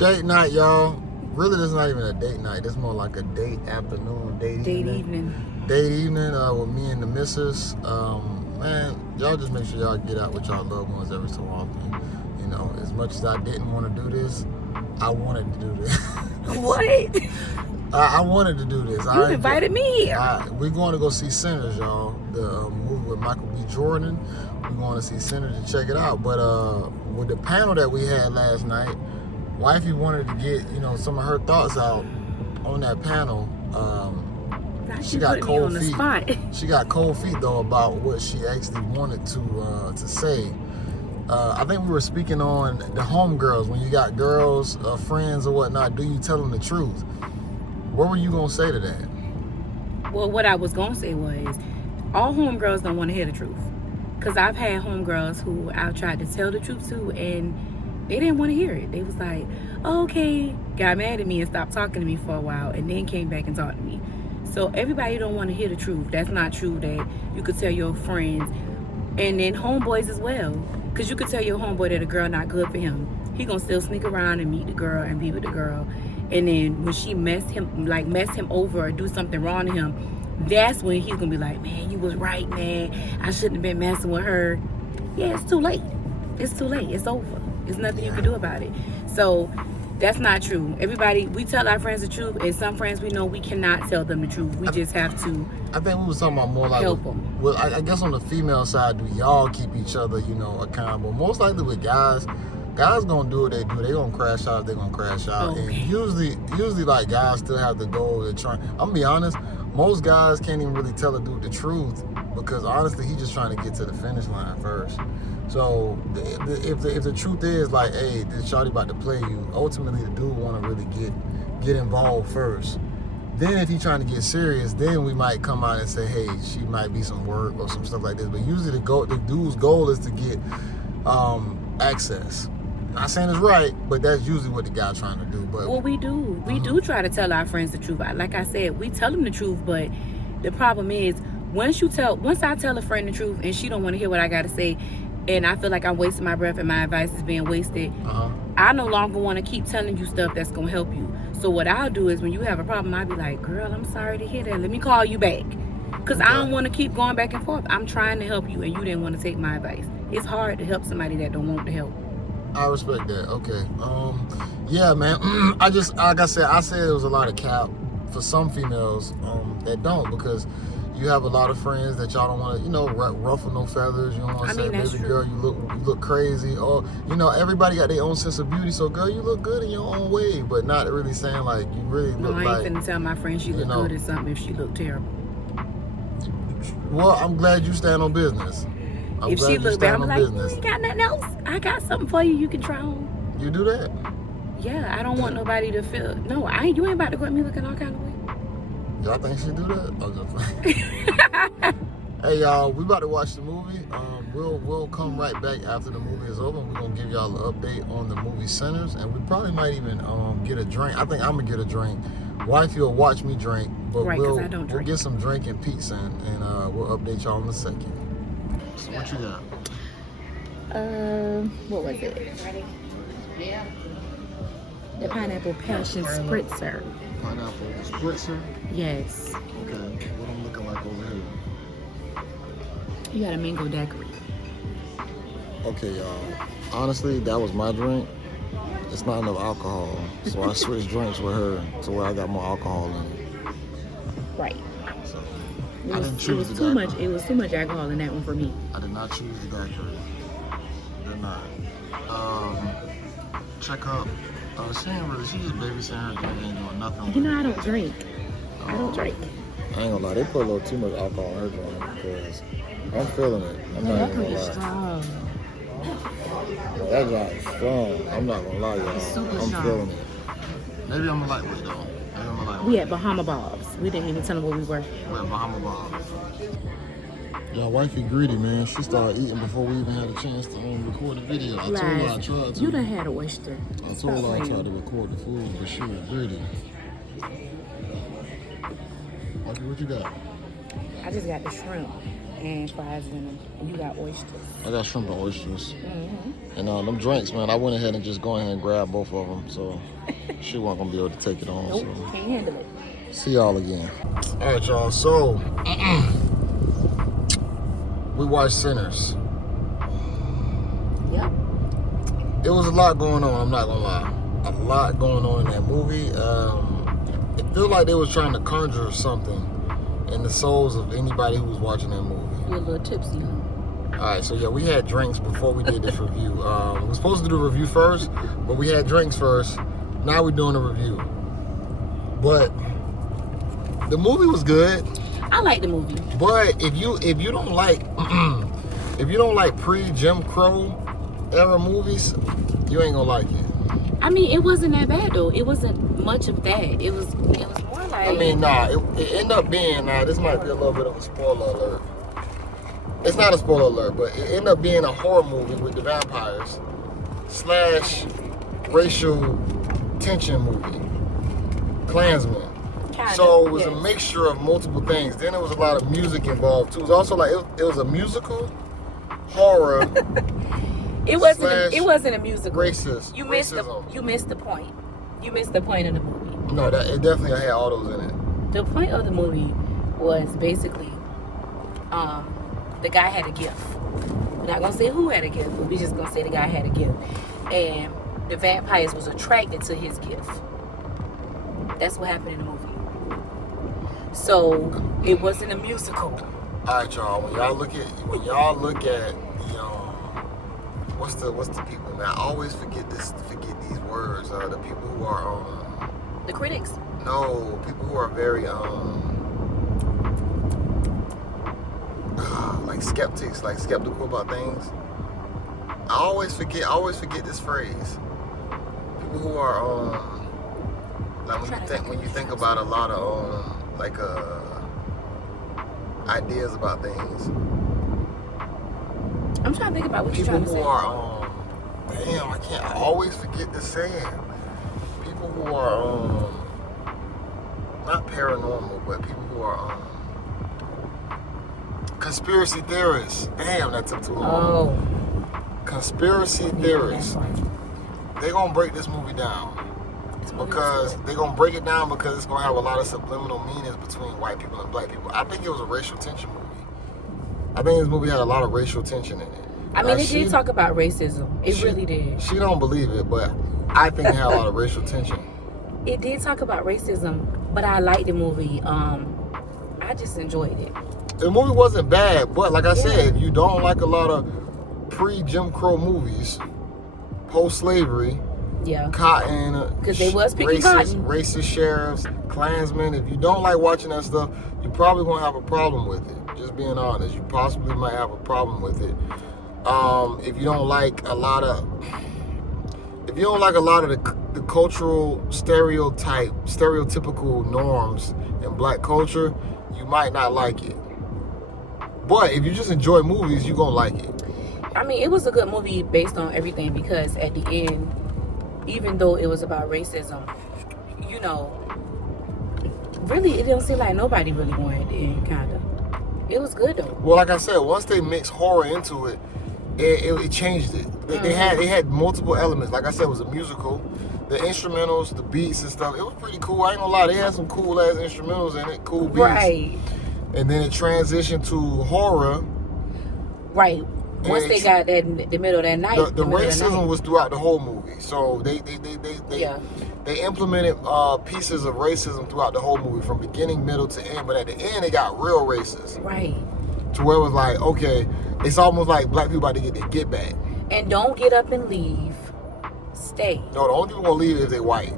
Date night, y'all. Really, this is not even a date night. This is more like a date afternoon, date evening. Date evening with me and the missus. Man, y'all just make sure y'all get out with y'all loved ones every so often. You know, as much as I didn't want to do this, I wanted to do this. What? I wanted to do this. You invited me here. We're going to go see Sinners, y'all. The movie with Michael B. Jordan. We're going to see Sinners to check it out. But with the panel that we had last night, Wifey wanted to get, some of her thoughts out on that panel. She got cold feet. She got cold feet though about what she actually wanted to say. I think we were speaking on the homegirls. When you got girls, friends or whatnot, do you tell them the truth? What were you gonna say to that? Well, what I was gonna say was, all homegirls don't want to hear the truth. Cause I've had homegirls who I've tried to tell the truth to, and they didn't want to hear it. They was like, oh, okay, got mad at me and stopped talking to me for a while, and then came back and talked to me. So everybody don't want to hear the truth. That's not true that you could tell your friends, and then homeboys as well. Cause you could tell your homeboy that a girl not good for him. He gonna still sneak around and meet the girl and be with the girl. And then when she mess him over or do something wrong to him, that's when he's gonna be like, man, you was right, man. I shouldn't have been messing with her. Yeah, it's too late. It's too late. It's over. There's nothing you can do about it. So that's not true. Everybody, we tell our friends the truth, and some friends we know we cannot tell them the truth. We just have to. I think we was talking about more like help them. Well, I guess on the female side, do y'all keep each other, accountable? Most likely with guys gonna do what they do. They gonna crash out. They gonna crash out. Okay. And usually, like guys still have the goal to try. I'm gonna be honest. Most guys can't even really tell a dude the truth because honestly, he's just trying to get to the finish line first. So if the truth is like, hey, this shawty about to play you, ultimately the dude want to really get involved first. Then if he's trying to get serious, then we might come out and say, hey, she might be some work or some stuff like this. But usually the dude's goal is to get access. Not saying it's right, but that's usually what the guy's trying to do. But well, we do. We do try to tell our friends the truth. Like I said, we tell them the truth, but the problem is once I tell a friend the truth and she don't want to hear what I got to say, and I feel like I'm wasting my breath and my advice is being wasted, I no longer want to keep telling you stuff that's going to help you. So what I'll do is when you have a problem, I'll be like, girl, I'm sorry to hear that. Let me call you back. Because I don't want to keep going back and forth. I'm trying to help you and you didn't want to take my advice. It's hard to help somebody that don't want to help. I respect that. Okay. Yeah, man. I just, like I said there was a lot of cap for some females that don't, because you have a lot of friends that y'all don't want to, ruffle no feathers. You don't want to say, baby girl, you look crazy. Or, everybody got their own sense of beauty. So, girl, you look good in your own way, but not really saying like you really look like. No, I ain't finna tell my friend she look good at something if she look terrible. Well, I'm glad you stand on business. If she look bad, I'm like, you ain't got nothing else. I got something for you can try on. You do that? Yeah, I don't want nobody to feel. No, you ain't about to go at me looking all kind of way. Y'all think she do that? Hey y'all, we about to watch the movie. We'll come right back after the movie is over. We're gonna give y'all an update on the movie Sinners, and we probably might even get a drink. I think I'm gonna get a drink. Wifey will watch me drink, but right, I don't drink. We'll get some drink and pizza, and we'll update y'all in a second. So what you got? What was it? The pineapple passion spritzer. Pineapple spritzer? Yes. Okay, what I'm looking like over here? You got a mango daiquiri. Okay, y'all. Honestly, that was my drink. It's not enough alcohol, so I switched drinks with her to where I got more alcohol in it. Right. So It was too much alcohol in that one for me. I did not choose the daiquiri. Did not. Check up. She just babysitting her drink, ain't doing nothing. I don't drink. I don't drink. I ain't gonna lie, they put a little too much alcohol in her drink because I'm feeling it. I'm not even gonna lie. Strong. That drink is strong. I'm not gonna lie, y'all. It's super I'm strong. feeling it. Maybe I'm a lightweight though. We at Bahama Bob's. We didn't even tell them where we were. We're at Bahama Bob's. Y'all, wifey greedy, man. She started eating before we even had a chance to record the video. I told her I tried to. You done had an oyster. I told her I tried to record the food, but she was greedy. Wifey, what you got? I just got the shrimp. and fries in them. And you got oysters. I got shrimp and oysters. Mm-hmm. And them drinks, man, I went ahead and just go ahead and grabbed both of them. So she wasn't going to be able to take it on. Nope, So. can't handle it. See y'all again. All right, y'all. So we watched Sinners. Yep. It was a lot going on, I'm not going to lie. A lot going on in that movie. It felt like they was trying to conjure something in the souls of anybody who was watching that movie. You're a little tipsy, huh? Alright, so yeah, we had drinks before we did this review. We were supposed to do the review first, but we had drinks first. Now we're doing a review. But the movie was good. I like the movie. But if you don't like if you don't like pre-Jim Crow era movies, you ain't gonna like it. I mean, it wasn't that bad though. It wasn't much of that. It was more like. I mean, nah, it ended up being, this might be a little bit of a spoiler alert. It's not a spoiler alert, but it ended up being a horror movie with the vampires / racial tension movie. Klansman. So it was a mixture of multiple things. Then there was a lot of music involved too. It was also like it was a musical, horror. It wasn't a musical. Racist. You missed the point. You missed the point of the movie. No, it definitely had all those in it. The point of the movie was basically, the guy had a gift. We're not gonna say who had a gift, but we're just gonna say the guy had a gift, and the vampires was attracted to his gift. That's what happened in the movie. So it wasn't a musical. All right, y'all. When y'all look at what's the people, man? I always forget these words. The people who are the critics. No, people who are very like skeptics, like skeptical about things. I always forget this phrase. People who are like when you think about a lot of ideas about things. I'm trying to think about what you're trying to say. People who are I always forget the saying. People who are not paranormal, but people who are conspiracy theorists. Damn, that took too long. Oh. Conspiracy theorists. They're gonna break this movie down. Because they're gonna break it down because it's gonna have a lot of subliminal meanings between white people and black people. I think it was a racial tension movie. I think this movie had a lot of racial tension in it. I mean, it did talk about racism. It really did. She don't believe it, but I think it had a lot of racial tension. It did talk about racism, but I liked the movie. I just enjoyed it. The movie wasn't bad, but like I said, if you don't like a lot of pre-Jim Crow movies, post-slavery, cotton, because they was picking cotton, racist sheriffs, Klansmen. If you don't like watching that stuff, you're probably gonna have a problem with it. Just being honest, you possibly might have a problem with it. If you don't like a lot of the cultural stereotypical norms in black culture, you might not like it. But if you just enjoy movies, you're gonna like it. I mean, it was a good movie based on everything, because at the end, even though it was about racism, really, it don't seem like nobody really wanted it to end, kind of. It was good, though. Well, like I said, once they mixed horror into it, it changed it. They had multiple elements. Like I said, it was a musical. The instrumentals, the beats and stuff, it was pretty cool. I ain't gonna lie, they had some cool ass instrumentals in it, cool beats. Right. And then it transitioned to horror. Right. Once they got that in the middle of that night. The racism was throughout the whole movie. So they implemented pieces of racism throughout the whole movie, from beginning, middle to end. But at the end, they got real racist. Right. To where it was like, okay, it's almost like black people about to get their get back. And don't get up and leave. Stay. No, the only people gonna leave is if they white.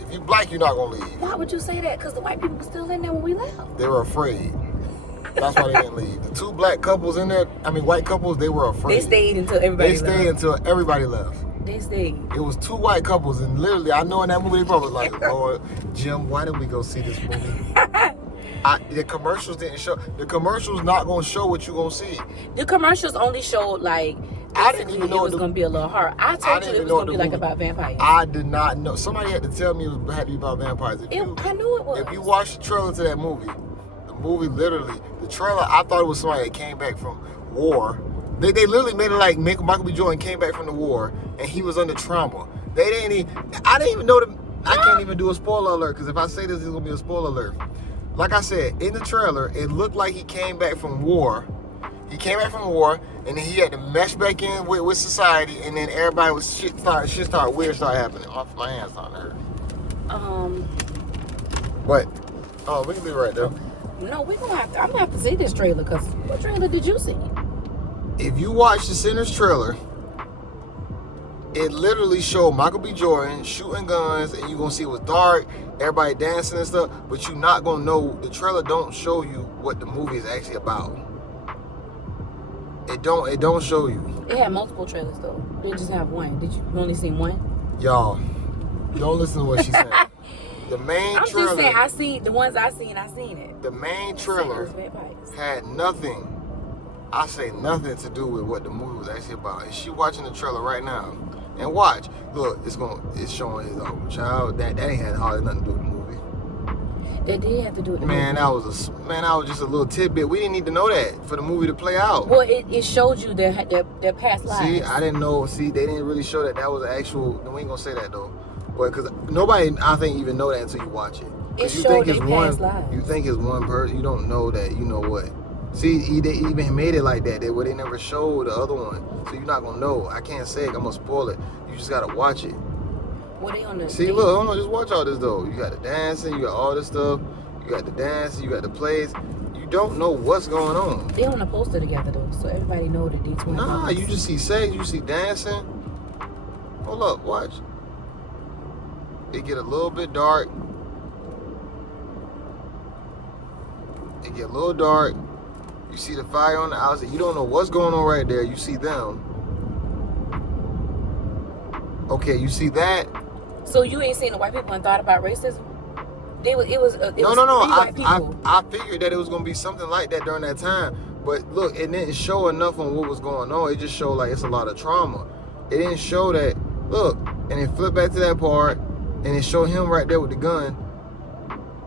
If you black, you're not gonna leave. Why would you say that? Because the white people were still in there when we left. They were afraid. That's why they didn't leave. The two black couples in there, white couples, they were afraid. They stayed until everybody left. They stayed. They stayed. It was two white couples, and literally, I know in that movie, they probably was like, Lord, Jim, why did we go see this movie? The commercials didn't show. The commercials not going to show what you're going to see. The commercials only showed, like, I didn't even know it was going to be a little horror. I told you it was going to be like about vampires. I did not know. Somebody had to tell me it had to be about vampires. I knew it was. If you watch the trailer to that movie, the The movie literally, the trailer, I thought it was somebody that came back from war. They literally made it like Michael B. Jordan came back from the war and he was under trauma. They didn't even, I didn't even know that. I can't even do a spoiler alert because if I say this, it's gonna be a spoiler alert. Like I said, in the trailer, it looked like he came back from war. He came back from war, and then he had to mesh back in with society, and then everybody was weird started happening. My hands starting to hurt. But we can leave it right there. No, I'm gonna have to see this trailer because what trailer did you see? If you watch the Sinners trailer, it literally showed Michael B. Jordan shooting guns, and you're gonna see it was dark, everybody dancing and stuff, but you're not gonna know. The trailer don't show you what the movie is actually about. It don't show you. It had multiple trailers though. They just have one. Did you only seen one? Y'all, don't listen to what she said. The main I'm trailer. just saying, I seen the ones I seen it. The main trailer had nothing. I say nothing to do with what the movie was actually about. And she watching the trailer right now. And watch. Look, it's showing his own child. That ain't had hardly nothing to do with the movie. That did have to do with the Man, movie. that was just a little tidbit. We didn't need to know that for the movie to play out. Well, it showed you their past lives. See, I didn't know. See, they didn't really show that was an actual. We ain't gonna say that though. But because nobody, I think, even know that until you watch it. It you showed think their it's past lives. You think it's one person. You don't know that. You know what? See, they even made it like that. They never showed the other one, so you're not gonna know. I can't say it. I'm gonna spoil it. You just gotta watch it. What they on the? See, look, hold on, just watch all this though. You got the dancing, you got all this stuff. You got the dance, you got the plays. You don't know what's going on. They on a poster together though, so everybody know that these twins. Nah, you just see sex, you see dancing. Hold up, watch. It get a little bit dark. It get a little dark. You see the fire on the outside. You don't know what's going on right there. You see them. Okay, you see that. So you ain't seen the white people and thought about racism? No. I figured that it was gonna be something like that during that time, but look, it didn't show enough on what was going on. It just showed like it's a lot of trauma. It didn't show that. Look, and it flipped back to that part, and it showed him right there with the gun.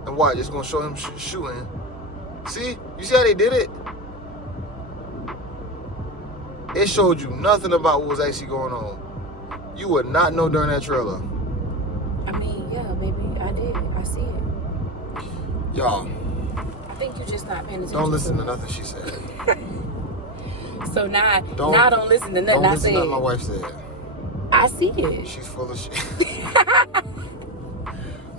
And watch, it's gonna show him shooting. See, you see how they did it? It showed you nothing about what was actually going on. You would not know during that trailer. I mean, yeah, baby, I did. I see it. Y'all, I think you just not paying attention. don't listen to nothing she said. So now don't listen to nothing I said. Don't listen to what my wife said. I see it. She's full of shit.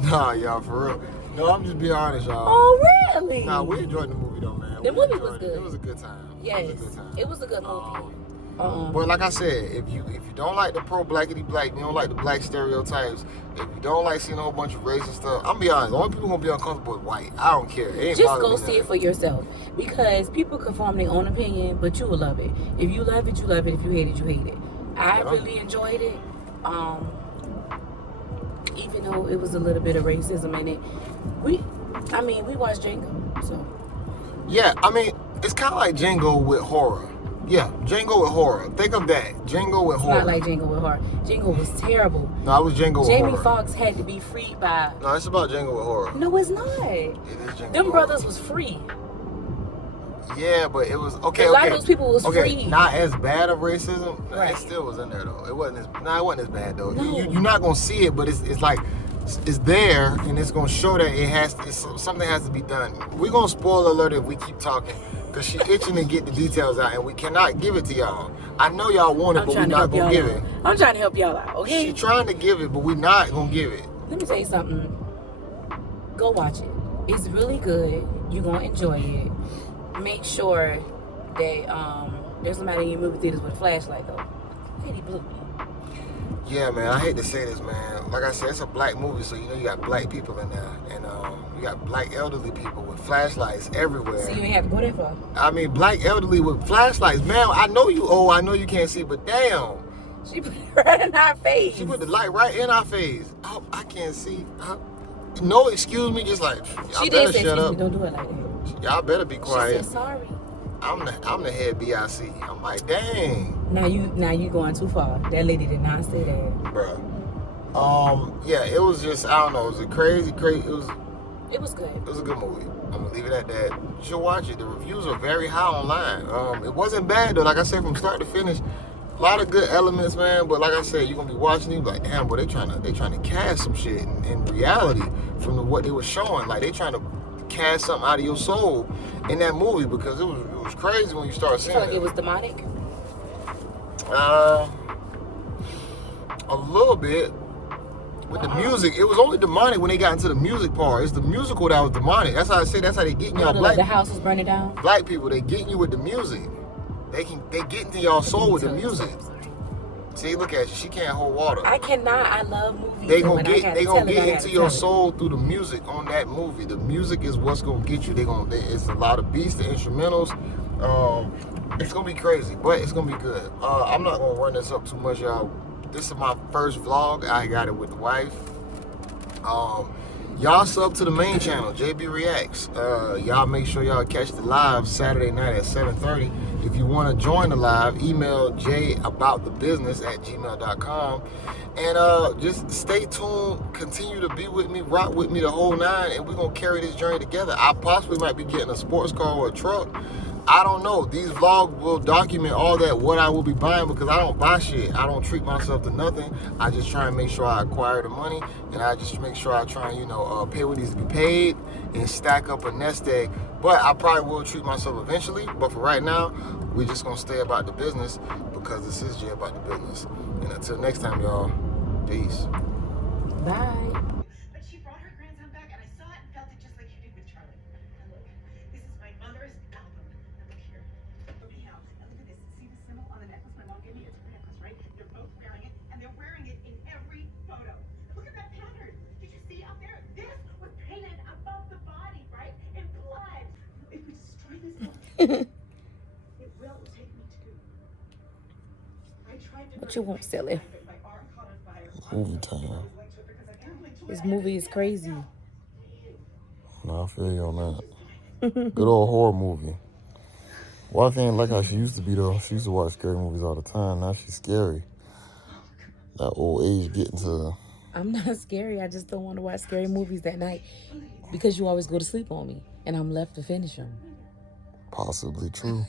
Nah, y'all, for real. No, I'm just being honest, y'all. Oh, really? Nah, we enjoyed the movie though, man. The movie was good. It was a good time. Yes, it was a good movie. But like I said, if you don't like the pro-blackity black, you don't like the black stereotypes, if you don't like seeing a whole bunch of racist stuff, I'm gonna be honest, the only people gonna be uncomfortable with white. I don't care. It ain't just go see it for yourself, because people can form their own opinion, but you will love it. If you love it, you love it. If you hate it, you hate it. I really enjoyed it, even though it was a little bit of racism in it. We watched Django, so. Yeah, I mean, it's kind of like Django with horror. Yeah, Django with horror. Think of that. Django with horror. It's not like Django with horror. Django was terrible. No, it was Django with horror. Jamie Foxx had to be freed by... No, it's about Django with horror. No, it's not. It is Django. Them brothers was free. Yeah, but it was... Okay, a lot of those people was free. Not as bad of racism. Right. It still was in there, though. It wasn't as bad, though. No. You're not going to see it, but it's like... It's there, and it's going to show that something has to be done. We're going to spoil alert if we keep talking, because she's itching to get the details out, and we cannot give it to y'all. I know y'all want it, but we're not going to give it. I'm trying to help y'all out, okay? She's trying to give it, but we're not going to give it. Let me tell you something. Go watch it. It's really good. You're going to enjoy it. Make sure that there's somebody in your movie theaters with a flashlight, though. Lady Blue. Yeah, man, I hate to say this, man. Like I said, it's a black movie, so you got black people in there. And you got black elderly people with flashlights everywhere. So you ain't have to go that far. I mean, black elderly with flashlights. Man, I know you old, I know you can't see, but damn. She put it right in our face. She put the light right in our face. I can't see. No, excuse me, just like, y'all she better did say, shut up. Me, don't do it like that. Y'all better be quiet. She said sorry. I'm the head BIC. I'm like, dang. Now you going too far. That lady did not say that. Bruh. Yeah, it was just, I don't know, it was a crazy, it was It was good. It was a good movie. I'm gonna leave it at that. You should watch it. The reviews are very high online. It wasn't bad though. Like I said, from start to finish, a lot of good elements, man. But like I said, you're gonna be watching it, like, damn, boy, they trying to cast some shit in reality from what they were showing. Like they trying to cast something out of your soul in that movie because it was crazy when you start You seeing feel like it. it was demonic? A little bit. With the music, it was only demonic when they got into the music part. It's the musical that was demonic. That's how I say. That's how they getting y'all The house was burning down. Black people, they getting you with the music. They get into y'all soul with the music. See, look at you. She can't hold water. I cannot. I love movies. They gonna get into your soul through the music on that movie. The music is what's gonna get you. It's a lot of beats, the instrumentals. It's gonna be crazy, but it's gonna be good. I'm not gonna run this up too much, y'all. This is my first vlog. I got it with the wife. Y'all sub to the main channel, JB Reacts. Y'all make sure y'all catch the live Saturday night at 7:30. If you want to join the live, email jaboutthebusiness@gmail.com. And just stay tuned. Continue to be with me, rock with me the whole nine, and we're going to carry this journey together. I possibly might be getting a sports car or a truck. I don't know. These vlogs will document all that, what I will be buying, because I don't buy shit. I don't treat myself to nothing. I just try and make sure I acquire the money, and I just make sure I try and, pay what needs to be paid and stack up a nest egg. But I probably will treat myself eventually. But for right now, we're just going to stay about the business because this is Jay About the Business. And until next time, y'all, peace. Bye. But she brought her grandson back, and I saw it and felt it just like you did with Charlie. And look, this is my mother's album. And look here. Anyhow, and look at this. See the symbol on the necklace my mom gave me? It's her necklace, right? They're both wearing it, and they're wearing it in every photo. Look at that pattern. Did you see out there? This was painted above the body, right? In blood. If we destroy this book, it will take me to. I tried to. What you want, silly? My arm caught on fire. Movie time. This movie is crazy. No, I feel you on that. Good old horror movie. Wife ain't like how she used to be though. She used to watch scary movies all the time. Now she's scary. That old age getting to. I'm not scary. I just don't want to watch scary movies at night because you always go to sleep on me, and I'm left to finish them. Possibly true.